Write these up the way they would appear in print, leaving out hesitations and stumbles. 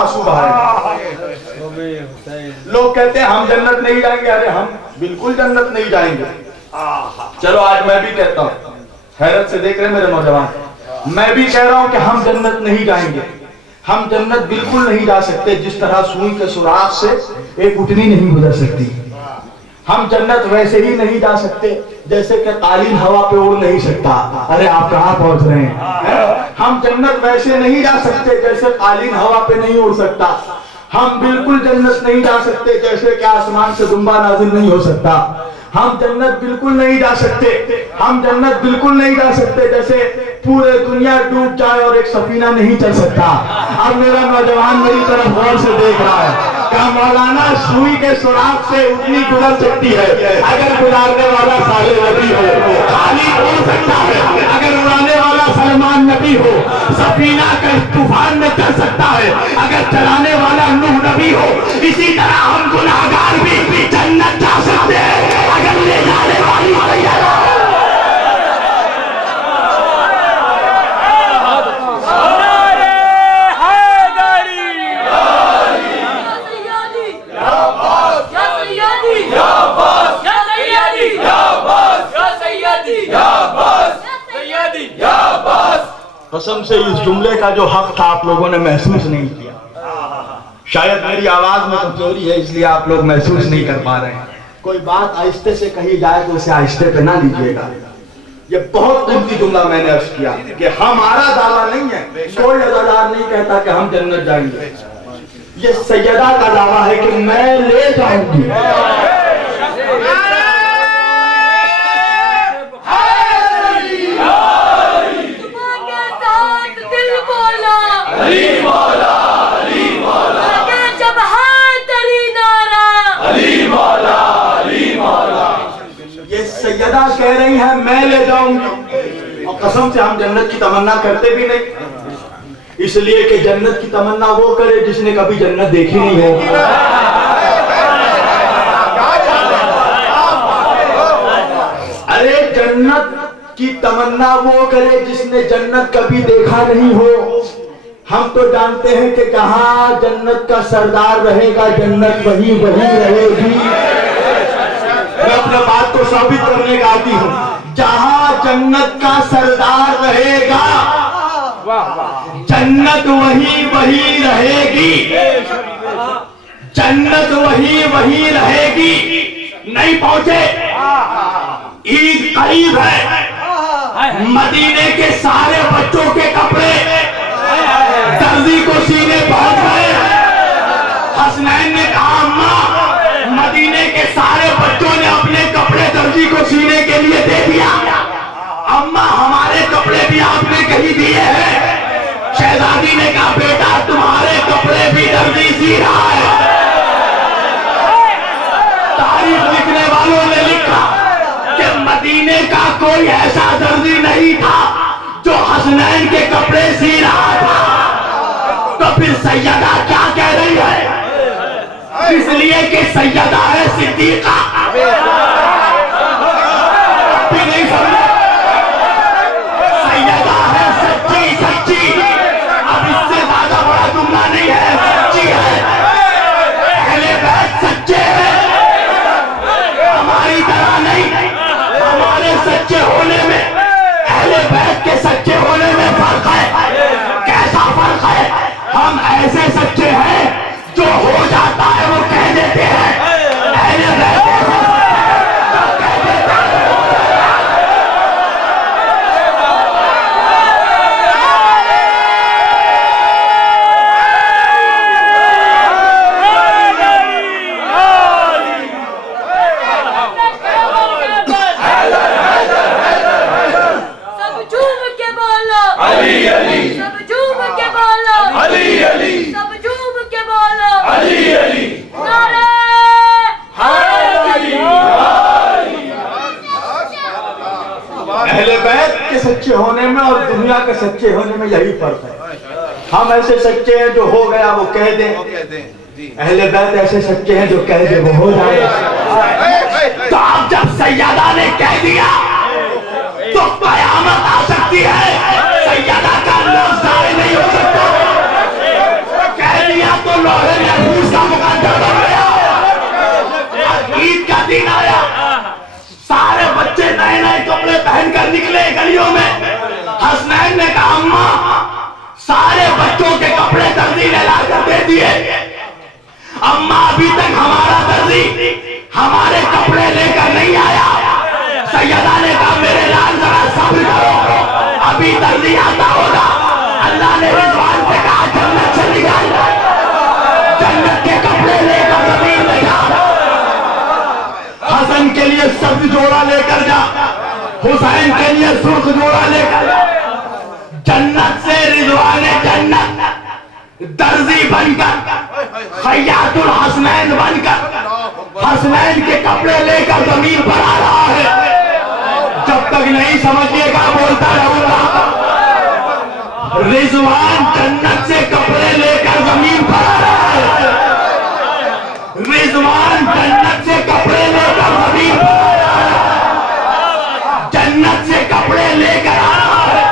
आंसू बहाए। लोग कहते हैं हम जन्नत नहीं जाएंगे, अरे हम बिल्कुल जन्नत नहीं जाएंगे। चलो आज मैं भी कहता हूँ, हैरत से देख रहे मेरे नौजवान, मैं भी कह रहा हूं कि हम जन्नत नहीं जाएंगे। हम जन्नत बिल्कुल नहीं जा सकते। जिस तरह सुई के सुराख से एक उठनी नहीं गुजर सकती, हम जन्नत वैसे ही नहीं जा सकते जैसे कि कालीन हवा पे उड़ नहीं सकता। अरे आप कहां पहुंच रहे हैं? हम जन्नत वैसे नहीं जा सकते जैसे कालीन हवा पे नहीं उड़ सकता। हम बिल्कुल जन्नत नहीं जा सकते जैसे कि आसमान से दुम्बा नाजिल नहीं हो सकता। हम जन्नत बिल्कुल नहीं जा सकते, हम जन्नत बिल्कुल नहीं जा सकते जैसे पूरे दुनिया डूब जाए और एक सफीना नहीं चल सकता। अब मेरा नौजवान मेरी तरफ गौर से देख रहा है, क्या मौलाना सुई के सुराख से उतनी गुजर सकती है? अगर गुजारने वाला साले नबी हो खाली उड़ सकता है, अगर उड़ाने वाला सलमान नबी हो सफीना का तूफान में चल सकता है, अगर चलाने वाला नूह नबी हो। इसी तरह हम गुनाहगार भी जन्नत जा सकते हैं अगर ले जाने वाली सैयदा कसम से इस जुमले का जो हक था आप लोगों ने महसूस नहीं किया। शायद मेरी आवाज में कमजोरी है इसलिए आप लोग महसूस नहीं कर पा रहे हैं। कोई बात आहिस्ते से कही जाए तो उसे आहिस्ते पे ना लीजिएगा। ये बहुत कीमती जुमला मैंने अर्ज किया कि हमारा दावा नहीं है, कोई अदादार नहीं कहता कि हम जन्नत जाएंगे। ये सैयदा का दावा है कि मैं ले जाऊंगी। सैयदा कह रही है मैं ले जाऊंगी, और कसम से हम जन्नत की तमन्ना करते भी नहीं, इसलिए कि जन्नत की तमन्ना वो करे जिसने कभी जन्नत देखी नहीं हो। अरे जन्नत की तमन्ना वो करे जिसने जन्नत कभी देखा नहीं हो। हम तो जानते हैं कि जहां जन्नत का सरदार रहेगा जन्नत वही रहेगी। मैं अपने बात को साबित करने का आदी हूं। जहां जन्नत का सरदार रहेगा जन्नत वही रहेगी, जन्नत वही रहेगी। नहीं पहुंचे, ईद करीब है, मदीने के सारे बच्चों के कपड़े दर्जी को सीने पहुंच गए। हसनैन ने कहा अम्मा मदीने के सारे बच्चों ने अपने कपड़े दर्जी को सीने के लिए दे दिया। अम्मा हमारे कपड़े भी आपने कहीं दिए हैं। शहजादी ने कहा बेटा तुम्हारे कपड़े भी दर्जी सी रहा है। तारीख लिखने वालों ने लिखा कि मदीने का कोई ऐसा दर्जी नहीं था जो हसनैन के कपड़े सी रहा था। तो फिर सैयदा क्या कह रही है? इसलिए कि सैयदा है सिद्दीका। नहीं समझे? सैयदा है सच्ची। अब इससे ज्यादा बड़ा जुमला नहीं है, सच्ची है। अहले बैत सच्चे हैं, हमारी तरह नहीं। हमारे सच्चे होने में अहले बैत के सच्चे होने में फर्क है। कैसा फर्क है? हम ऐसे सच्चे हैं जो हो जाता है वो कह देते हैं। अहले बैत सच्चे होने में और दुनिया के सच्चे होने में यही फर्क है। हम ऐसे सच्चे हैं जो हो गया वो कह दें, अहले बैत ऐसे सच्चे हैं जो कह दे वो हो जाए। तो अब जब सैयदा ने कह दिया तो कयामत आ सकती है। सैयदा का लफ्ज़ जारी नहीं हो सकता। कह दिया दिए। अम्मा अभी तक हमारा दर्जी हमारे कपड़े लेकर नहीं आया। सैयदा ने कहा मेरे लाल जरा सब्र करो, अभी दर्जी आता होगा। अल्लाह ने रिजवान से कहा जन्नत से निकाल, जन्नत के कपड़े लेकर जमीन में जा। हसन के लिए सब्ज जोड़ा लेकर जा, हुसैन के लिए सुर्ख जोड़ा लेकर जा। जन्नत से रिजवान जन्नत दर्जी बनकर, खैयातुल हसनैन बनकर हसनैन के कपड़े लेकर जमीन पर आ रहा है। जब तक नहीं समझिएगा बोलता रहूंगा। रिजवान जन्नत से कपड़े लेकर जमीन पर आ रहा है। रिजवान जन्नत से कपड़े लेकर जमीन पर आ रहा है। जन्नत से कपड़े लेकर आ रहा है।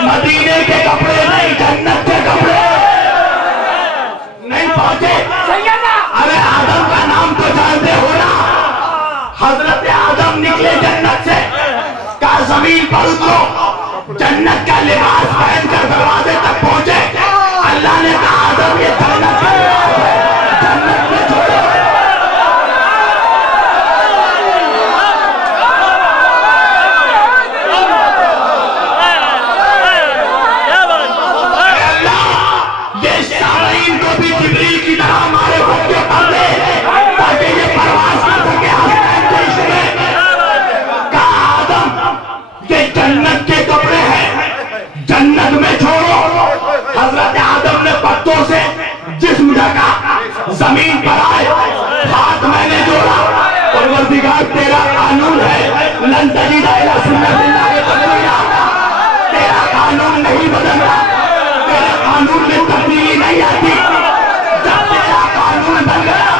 मदीने के कपड़े नहीं, जन्नत के कपड़े नहीं पहुंचे। अरे आदम का नाम तो जानते हो ना, हजरत आदम निकले जन्नत से, का जमीन पर उतरो, जन्नत का लिबास पहनकर दरवाजे तक पहुंचे। अल्लाह ने कहा आदम ये जन्नत का लिबास है, जन्नत में छोड़ो। ये शाहीन को भी जिब्रील की तरह हमारे बच्चे कर दे ताकि ये परवाज कर सके। कहा आदम ये जन्नत के कपड़े हैं, जन्नत में छोड़ो। हजरत आदम ने पत्तों से जिस्म ढका, जमीन पर आए, हाथ मैंने जोड़ा। परवरदिगार तेरा कानून है, लन तजीदा इला सुन्नतिल्लाह तब्दीला, तेरा कानून नहीं बदलता, तेरे कानून में तब्दीली नहीं आती। जब तेरा कानून बन गया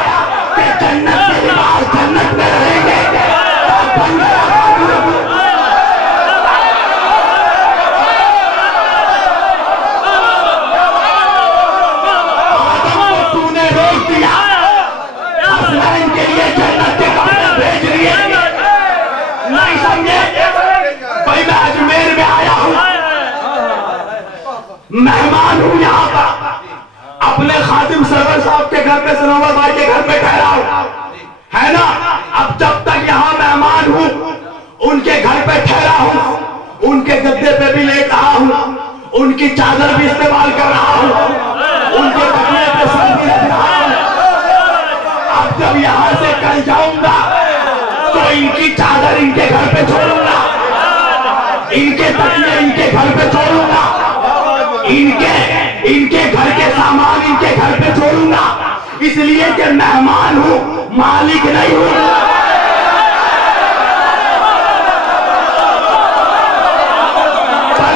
कि जन्नत के लिबास जन्नत में रहेंगे, तब बन गया कानून। आदम को तूने रोक दिया, हसनैन के लिए जन्नत के कपड़े भेज दिए। नहीं समझे भाई, मैं अजमेर में आया हूं, मेहमान हूं यहाँ पर, अपने खादिम सरवर साहब के घर पे, सनोवर भाई के घर पे ठहरा हूं, है ना। अब जब तक यहाँ मेहमान हूं, उनके घर पे ठहरा हूं, उनके गद्दे पे भी लेट रहा हूं, उनकी चादर भी इस्तेमाल कर रहा हूं, उनके बदले पे सर भी रख रहा हूं। अब जब यहाँ से कल जाऊंगा तो इनकी चादर इनके घर पे छोड़ूंगा, इनके तकिए इनके घर पे छोड़ूंगा, इनके घर के सामान इनके घर पे छोड़ूंगा, इसलिए कि मेहमान हूं, मालिक नहीं हूं। पर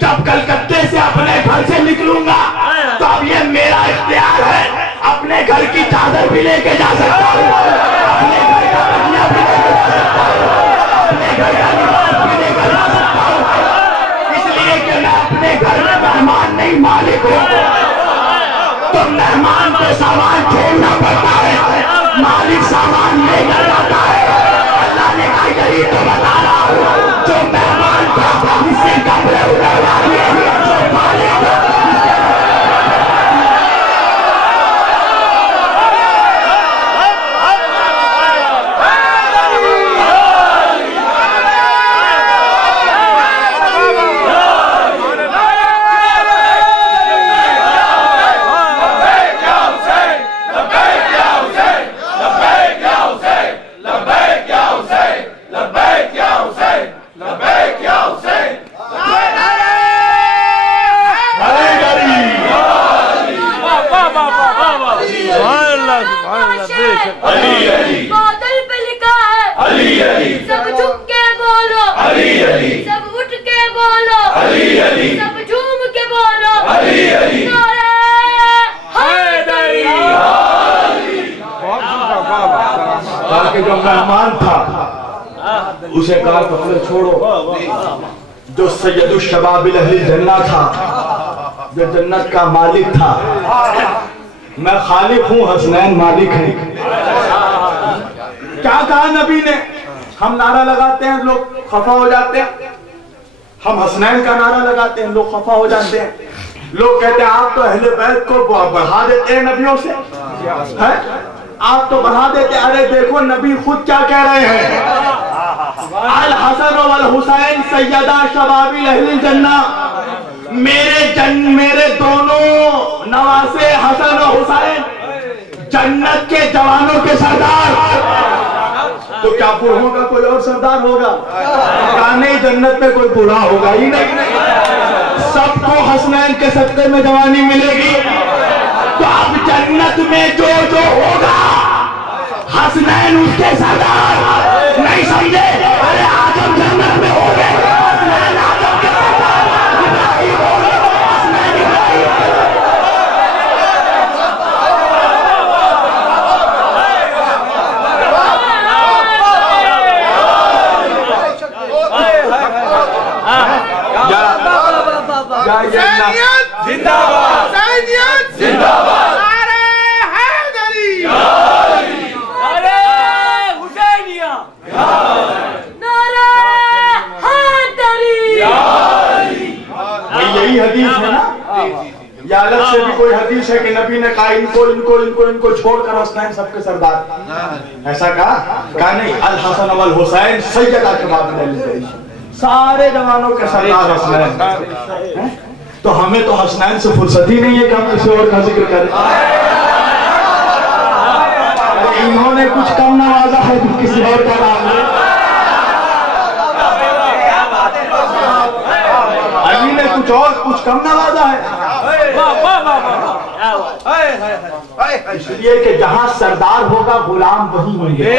जब कलकत्ते से अपने घर से निकलूंगा तो अब ये मेरा इख्तियार है, अपने घर की चादर भी लेके जा सकता हूं, अपने घर का तकिया भी लेके जा सकता हूं, अपने घर का लिबास भी लेकर जा सकता हूं, इसलिए कि मैं अपने घर में मेहमान नहीं मालिक हूं। तो मेहमान को सामान छोड़ना पड़ता है, मालिक सामान लेकर जाता है। अल्लाह ने कहा यही तो बता रहा हूं, जो मेहमान का इससे कपड़े उतारा दिए, जो मालिक बादल पे लिखा है अली अली, सब झुक के बोलो अली अली, सब उठ के बोलो अली अली, सब झूम के बोलो अली अली, नारे हैदरी। ताकि जो मेहमान था उसे कहा कपड़े छोड़ो, जो सैयदुल शबाबिल अहलिल जन्नत था, जो जन्नत का मालिक था। मैं खालिक हूं, हसनैन मालिक है। क्या कहा नबी ने? हम नारा लगाते हैं, लोग खफा हो जाते हैं। हम हसनैन का नारा लगाते हैं, लोग खफा हो जाते हैं। लोग कहते हैं आप तो अहले बैत को बढ़ा देते हैं नबियों से, है? आप तो बढ़ा देते। अरे देखो नबी खुद क्या कह रहे हैं, अल हसन वल हुसैन सैयदा शबाबी अहलिल जन्ना, मेरे दोनों नवासे हसन और हुसैन जन्नत के जवानों के सरदार। तो क्या बूढ़ों का कोई और सरदार होगा? नहीं, जन्नत में कोई बूढ़ा होगा ही नहीं। सबको हसनैन के सत्ते में जवानी मिलेगी। तो अब जन्नत में जो जो होगा हसनैन उसके सरदार। नहीं समझे? अरे आदम जन्नत में हो गए, हसनैन आदम के सरदार, इब्राहिम हो गए, हसनैन इब्राहिम। जिंदाबाद, जिंदाबाद, नारे हैदरी, नारे हुसैनिया, नारे हैदरी। यही हदीस है ना, या अलग से भी कोई हदीस है कि नबी ने कहा इनको इनको इनको इनको छोड़कर हसनैन सबके सरदार? ऐसा कहा नहीं। अल हसन वल हुसैन सैयदा शबाब, सारे जवानों के सरदार हसनैन। तो हमें तो हसनैन से फुर्सत ही नहीं है कि हम किसी और का जिक्र करें। इन्होंने कुछ कम नवाजा है तो किसी और का नाम ले। अली ने कुछ कम नवाजा है। इसलिए कि जहां सरदार होगा गुलाम वही होंगे।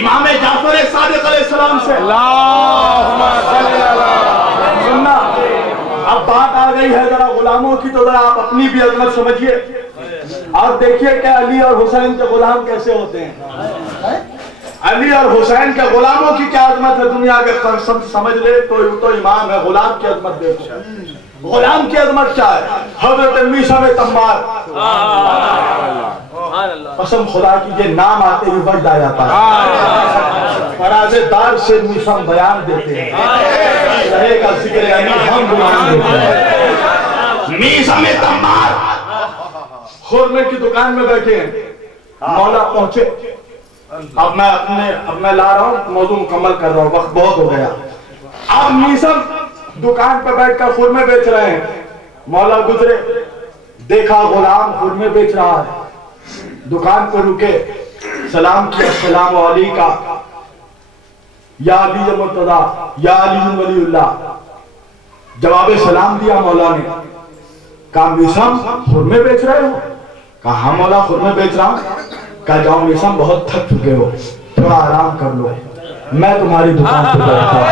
इमाम जाफर सादिक अलैहिस्सलाम से सुनना, अब बात आ गई है जरा गुलामों की, तो जरा आप अपनी भी अजमत समझिए और देखिए कि अली और हुसैन के गुलाम कैसे होते हैं। अली और हुसैन के गुलामों की क्या अजमत है, दुनिया के समझ ले तो इमाम है। गुलाम की अजमत देखो, गुलाम की अजमत क्या है? हजरत मीसा में तम्मार, कसम खुदा की ये नाम आते ही वजद आ जाता है। फराज़ेदार से मीसम बयान देते हैं, रहेगा जिक्र अली हम बयान देते हैं। मीसा में तम्मार खुरमे की दुकान में बैठे हैं, मौला पहुंचे। अब मैं ला रहा हूँ, मौजू मुकम्मल कर रहा हूँ, वक्त बहुत हो गया। अब मीसम दुकान पर बैठकर खुरमे बेच रहे हैं। मौला गुजरे, देखा गुलाम खुरमे बेच रहा है। दुकान पर रुके, सलाम किया, अस्सलाम वालेका या अली मुर्तदा या अली वलीउल्लाह। जवाब सलाम दिया मौला ने। कहा मीसम खुरमे बेच रहे हो? कहा हाँ मौला खुरमे बेच रहा हूं। कहा जाओ मीसम बहुत थक चुके हो, थोड़ा आराम कर लो, मैं तुम्हारी दुकान पर बैठता हूं।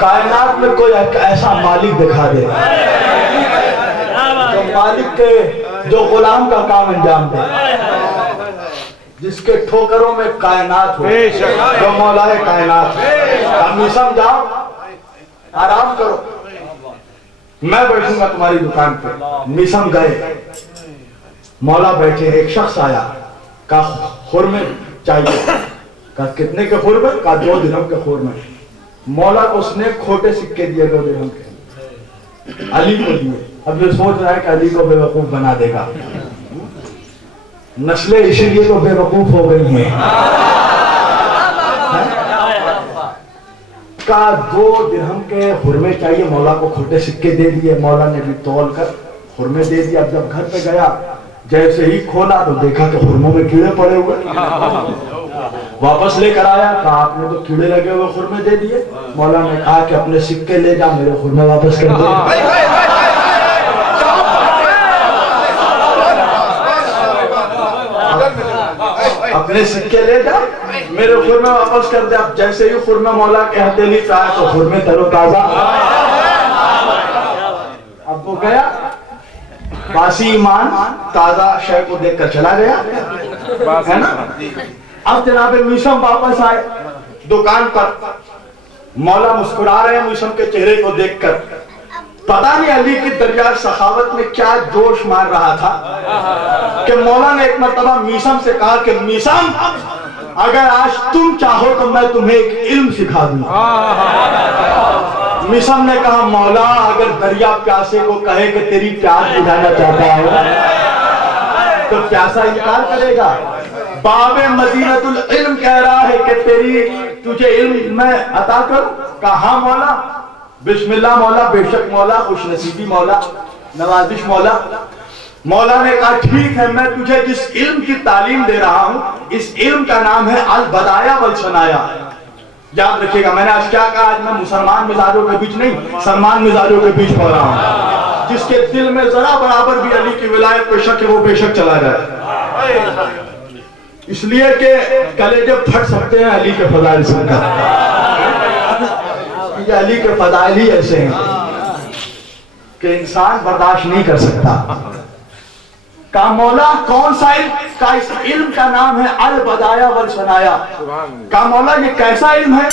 कायनात में कोई ऐसा मालिक दिखा दे जो मालिक के जो गुलाम का काम अंजाम दे, जिसके ठोकरों में कायनात हो, जो मौलाए कायनात हो। मीसम जाओ आराम करो, मैं बैठूंगा तुम्हारी दुकान पे। मीसम गए, मौला बैठे, एक शख्स आया, कहा खुरमे चाहिए। कहा कितने के खुरमे? कहा 2 दिरहम के खुरमे। मौला को उसने खोटे सिक्के दिए 2 दिरहम के, अली को दिए। अब ये सोच रहा है कि अली को बेवकूफ बना देगा। नस्लें इसीलिए तो बेवकूफ हो गई हैं। का 2 दिरहम के खुरमे चाहिए, मौला को खोटे सिक्के दे दिए। मौला ने भी तौल कर खुरमे दे दिया। जब घर पे गया, जैसे ही खोला तो देखा कि खुरमों में कीड़े पड़े हुए। वापस लेकर आया, कहा आपने तो कीड़े लगे हुए खुरमे दे दिए। मौला ने कहा कि अपने सिक्के ले जा, मेरे खुरमे वापस कर दे। अपने सिक्के ले जा, मेरे खुरमे वापस कर दे। अब जैसे ही खुरमे मौला के हथेली पे आया तो खुरमे तरोताजा। अब वो गया, बासी ईमान ताजा शय को देखकर चला गया, है ना। अब जनाब मीसम वापस आए दुकान पर। मौला मुस्कुरा रहे हैं मीसम के चेहरे को देखकर। पता नहीं अली की दरिया सखावत में क्या जोश मार रहा था कि मौला ने एक मर्तबा मीसम से कहा कि मीसम, अगर आज तुम चाहो तो मैं तुम्हें एक इल्म सिखा दूंगा। मीसम ने कहा, मौला अगर दरिया प्यासे को कहे कि तेरी प्यास बुझाना चाहता है तो प्यासा इनकार करेगा। बाबे मदीनतुल इल्म कह रहा है कि तुझे इल्म मैं अता करूं। कहा मौला, बिस्मिल्लाह मौला, बेशक मौला, खुशनसीबी मौला, नवाजिश मौला। मौला ने कहा, ठीक है, मैं तुझे जिस इल्म की तालीम दे रहा हूं, इस इल्म का नाम है अल बदाया वल सनाया। याद रखिएगा, मैंने आज क्या कहा, आज मैं मुसलमान मिजाजों के बीच नहीं, सलमान मिजाजों के बीच बोल रहा हूं। जिसके दिल में जरा बराबर भी अली की विलायत पे शक है, वो बेशक चला जाए, इसलिए कि कलेजे फट सकते हैं अली के फजाइल सुनकर। ये अली के फजाइल ही ऐसे हैं कि इंसान बर्दाश्त नहीं कर सकता। का मौला कौन सा इल्म? का इस इल्म का नाम है अल बदाया वल सनाया। का मौला ये कैसा इल्म है?